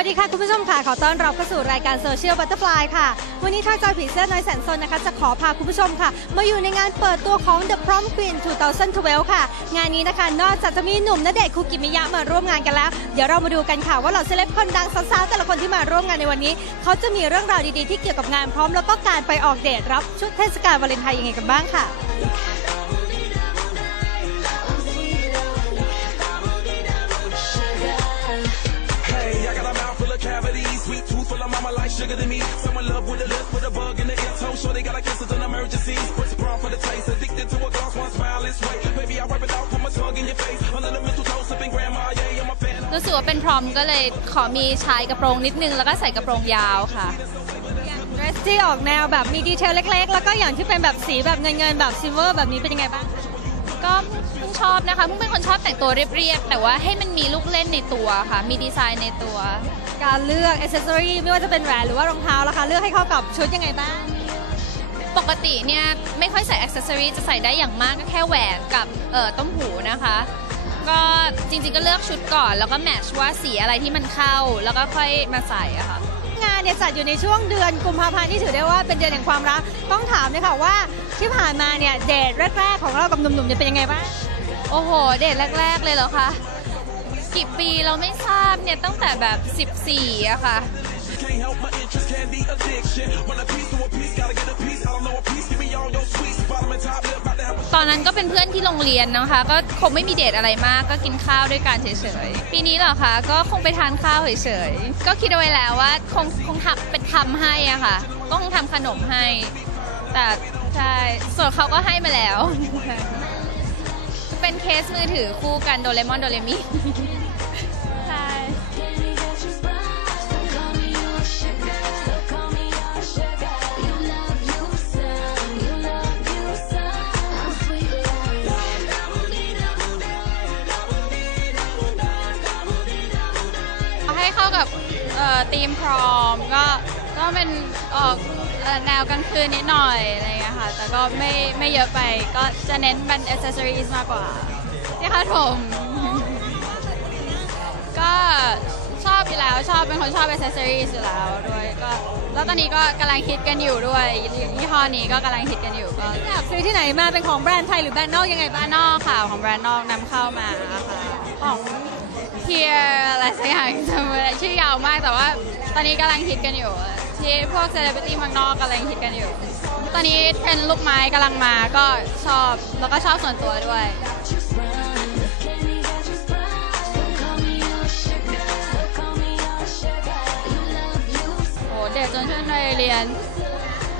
วัสดีค่ะ คุณผู้ชมค่ะ ขอต้อนรับเข้าสู่รายการโซเชียลบัตเตอร์ฟลายค่ะ วันนี้ทางจอยผีเสื้อน้อยแสนซนนะคะ จะขอพาคุณผู้ชมค่ะ มาอยู่ในงานเปิดตัวของ The Prom Queen 2012 ค่ะ งานนี้นะคะ นอกจากจะมีหนุ่มณเดชน์คุกิมิยะมาร่วมงานกันแล้ว เดี๋ยวเรามาดูกันค่ะ ว่าเหล่าเซเลบคนดังสาวๆแต่ละคนที่มาร่วมงานในวันนี้ เขาจะมีเรื่องราวดีๆที่เกี่ยวกับงานพร้อมแล้วก็การไปออกเดทรับชุดเทศกาลวาเลนไทน์ยังไงกันบ้างค่ะ toe, sure this is an emergency. First prom for the taste, addicted to a gloss, one smile is sweet. Baby, I wipe it off, put my tongue in your face. Under the mental toe, sipping grandma, yeah, I'm a fan. รู้สึกว่าเป็นพรอมก็เลยขอมีชายกระโปรงนิดนึง แล้วก็ใส่กระโปรงยาวค่ะเดรสที่ออกแนวแบบมีดีเทลเล็กๆ แล้วก็อย่างที่เป็นแบบสีแบบเงินๆแบบซิลเวอร์แบบนี้เป็นยังไงบ้างคะก็เพิ่งชอบนะคะเพิ่งเป็นคนชอบแต่งตัวเรียบๆ แต่ว่าให้มันมีลูกเล่นในตัวค่ะ มีดีไซน์ในตัว การเลือกอ c เซสซอรีไม่ว่าจะเป็นแหวนหรือว่ารองเท้าล่ะคะเลือกให้เข้ากับชุดยังไงบ้าง ปกติเนี่ยไม่ค่อยใส่อ c เซสซอรีจะใส่ได้อย่างมากก็แค่แหวนกับเอ่อต้มหูนะคะ ก็จริงๆก็เลือกชุดก่อน แล้วก็แมทช์ว่าสีอะไรที่มันเข้า แล้วก็ค่อยมาใส่อะค่ะ งานเนี่ยจัดอยู่ในช่วงเดือนกุมภาพันธ์ที่ถือได้ว่าเป็นเดือนแห่งความรัก ต้องถามเลยค่ะว่าที่ผ่านมาเนี่ยเดทแรก ๆ ของเรากับหนุ่มๆเนี่ยเป็นยังไงบ้างโอ้โห เดทแรก ๆ เลยเหรอคะกี่ปีเราไม่ทราบเนี่ยตั้งแต่แบบ 14อะค่ะ Can't help my interest, candy addiction. Want a piece to อนนั้นก็เป็นเพื่อนที่โรงเรียนนะคะ ก็คงไม่มีเดทอะไรมาก ก็กินข้าวด้วยกันเฉยๆ ปีนี้เหรอคะ ก็คงไปทานข้าวเฉยๆ ก็คิดเอาไว้แล้วว่าคงคงทำเป็นทำให้อะค่ะ ก็คงทำขนมให้ แต่ใช่ ส่วนเขาก็ให้มาแล้ว เป็นเคสมือถือคู่กันโดเรมอนโดเรมี อ่อธีมพร้อมก็ก็เป็นออกเอ่อแนวกลางคืนนิดหน่อยอะไรอย่างเงี้ยค่ะ แต่ก็ไม่ไม่เยอะไปก็จะเน้นเป็นอ c เซสซอรีมากกว่า ที่คาดผม ก็ชอบอยู่แล้วชอบเป็นคนชอบอ c เซสซอรีอยู่แล้วด้วยก็แล้วตอนนี้ก็กำลังฮิตกันอยู่ด้วยยี่ห้อนี้ก็กำลังฮิตกันอยู่ก็อยากซื้อที่ไหนมาเป็นของแบรนด์ไทยหรือแบรนด์นอกยังไงบ้าบ้างนนอกค่ะของแบรนด์นอกนำเข้ามาค่ะของ เทียอะไรสักอย่างจำไม่ได้ชื่อยาวมากแต่ว่าตอนนี้กำลังฮิตกันอยู่ ที่พวกเซเลบริตี้เมืองนอกกำลังฮิตกันอยู่ ตอนนี้เทรนด์ลูกไม้กำลังมาก็ชอบแล้วก็ชอบส่วนตัวด้วย โหเด็กจนขึ้นวัยเรียน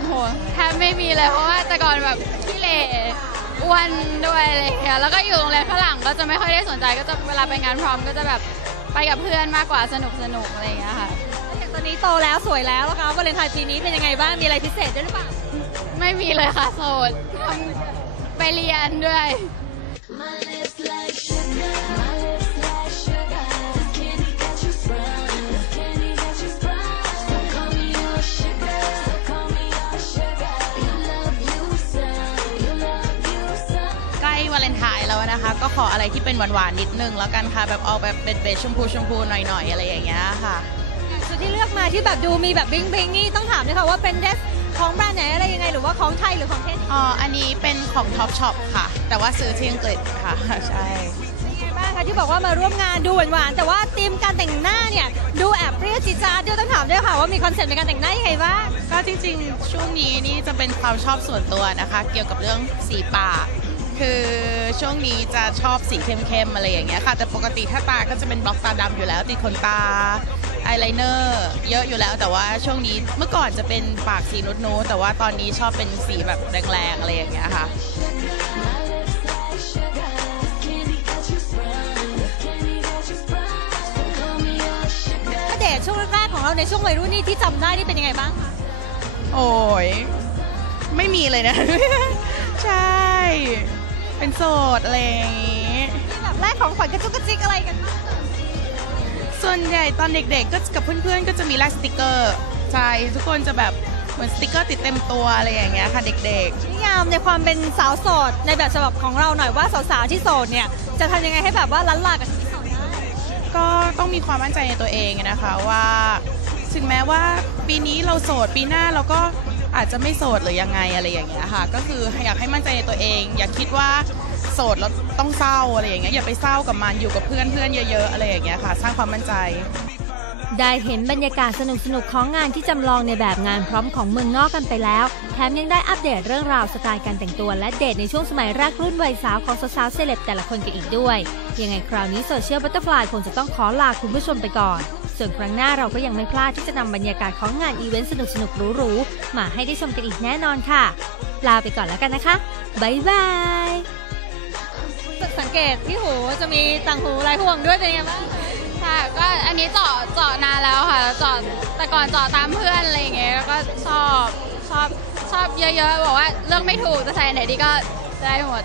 โหแทบไม่มีเลยเพราะว่าแต่ก่อนแบบขี้เหร่ อ้วนด้วยอะไรอย่างเงี้ยแล้วก็อยู่โรงเรียนฝรั่งก็จะไม่ค่อยได้สนใจก็จะเวลาไปงานพร้อมก็จะแบบไปกับเพื่อนมากกว่าสนุกสนุกอะไรอย่างเงี้ยค่ะตอนนี้โตแล้วสวยแล้วนะคะวาเลนไทน์ปีนี้เป็นยังไงบ้างมีอะไรพิเศษด้วยหรือเปล่าไม่มีเลยค่ะโสดทำไปเรียนด้วย นไทน์แล้วนะคะ ก็ขออะไรที่เป็นหวานๆนิดนึงแล้วกันค่ะแบบออกแบบเป็นเบจชมพูชมพูหน่อยๆอะไรอย่างเงี้ยค่ะชุดที่เลือกมาที่แบบดูมีแบบบลิงบลิงนี่ต้องถามเลยค่ะว่าเป็นเดรสของแบรนด์ไหนอะไรยังไงหรือว่าของไทยหรือของเทศอ๋ออันนี้เป็นของ Top Shop ค่ะ แต่ว่าซื้อที่อังกฤษค่ะใช่เป็นยังไงบ้างคะที่บอกว่ามาร่วมงานดูหวานๆแต่ว่าธีมการแต่งหน้าเนี่ยดูแอบเปรี้ยวจีดจาดด้วยต้องถามด้วยค่ะว่ามีคอนเซ็ปต์ในการแต่งหน้ายังไงบ้างก็จริงๆ ช่วงนี้นี่จะเป็นความชอบส่วนตัวนะคะ เกี่ยวกับเรื่องสีปากคือ ช่วงนี้จะชอบสีเข้มๆอะไรอย่างเงี้ยค่ะ แต่ปกติถ้าตาก็จะเป็นบล็อกตาดำอยู่แล้วติดขนตาอายไลเนอร์เยอะอยู่แล้วแต่ว่าช่วงนี้เมื่อก่อนจะเป็นปากสีนุดๆแต่ว่าตอนนี้ชอบเป็นสีแบบแรงๆอะไรอย่างเงี้ยค่ะ My lips like sugar, this candy got you sprung, this candy got you sprung. So call me your sugar. ถ้าเดทช่วงแรกๆของเราในช่วงวัยรุ่นนี่ที่จำได้นี่เป็นยังไงบ้างคะโอ้ยไม่มีเลยนะ ใช่ เป็นโสดอะไรอย่างงี้มีแบบแรกของขวัญกระจุกกระจิกอะไรกันบ้างส่วนใหญ่ตอนเด็กๆ ก็กับเพื่อนๆ ก็จะมีแลกสติกเกอร์ใช่ทุกคนจะแบบเหมือนสติกเกอร์ติดเต็มตัวอะไรอย่างเงี้ยค่ะเด็กนิยามในความเป็นสาวโสดในแบบฉบับของเราหน่อยว่าสาวๆที่โสดเนี่ยจะทำยังไงให้แบบว่าล้านลากับที่โสดได้ๆก็ก็ต้องมีความมั่นใจในตัวเองนะคะว่า ถึงแม้ว่าปีนี้เราโสดปีหน้าเราก็ อาจจะไม่โสดหรือยังไงอะไรอย่างเงี้ยค่ะ ก็คืออยากให้มั่นใจในตัวเอง อย่าคิดว่าโสดแล้วต้องเศร้าอะไรอย่างเงี้ยอย่าไปเศร้ากับมันอยู่กับเพื่อนเพื่อนเยอะๆอะไรอย่างเงี้ยค่ะ สร้างความมั่นใจ ได้เห็นบรรยากาศสนุกๆของงานที่จำลองในแบบงานพร้อมของเมืองนอกกันไปแล้ว แถมยังได้อัปเดตเรื่องราวสไตล์การแต่งตัวและเดทในช่วงสมัยแรกรุ่นวัยสาวของสาวๆเซเลบแต่ละคนกันอีกด้วย ยังไงคราวนี้โซเชียลบัตเตอร์ฟลายคงจะต้องขอลาคุณผู้ชมไปก่อน ส่วนครั้งหน้าเราก็ยังไม่พลาดที่จะนำบรรยากาศของงานอีเวนต์สนุกๆหรูๆมาให้ได้ชมกันอีกแน่นอนค่ะ ลาไปก่อนแล้วกันนะคะบ๊ายบายสังเกตที่หูจะมีต่างหูลายห่วงด้วยเป็นไงบ้างค่ะก็อันนี้เจาะเจาะนานแล้วค่ะเจาะแต่ก่อนเจาะตามเพื่อนอะไรอย่างเงี้ยแล้วก็ชอบชอบชอบเยอะๆบอกว่าเลือกไม่ถูกจะใส่อันไหนดีก็ได้หมด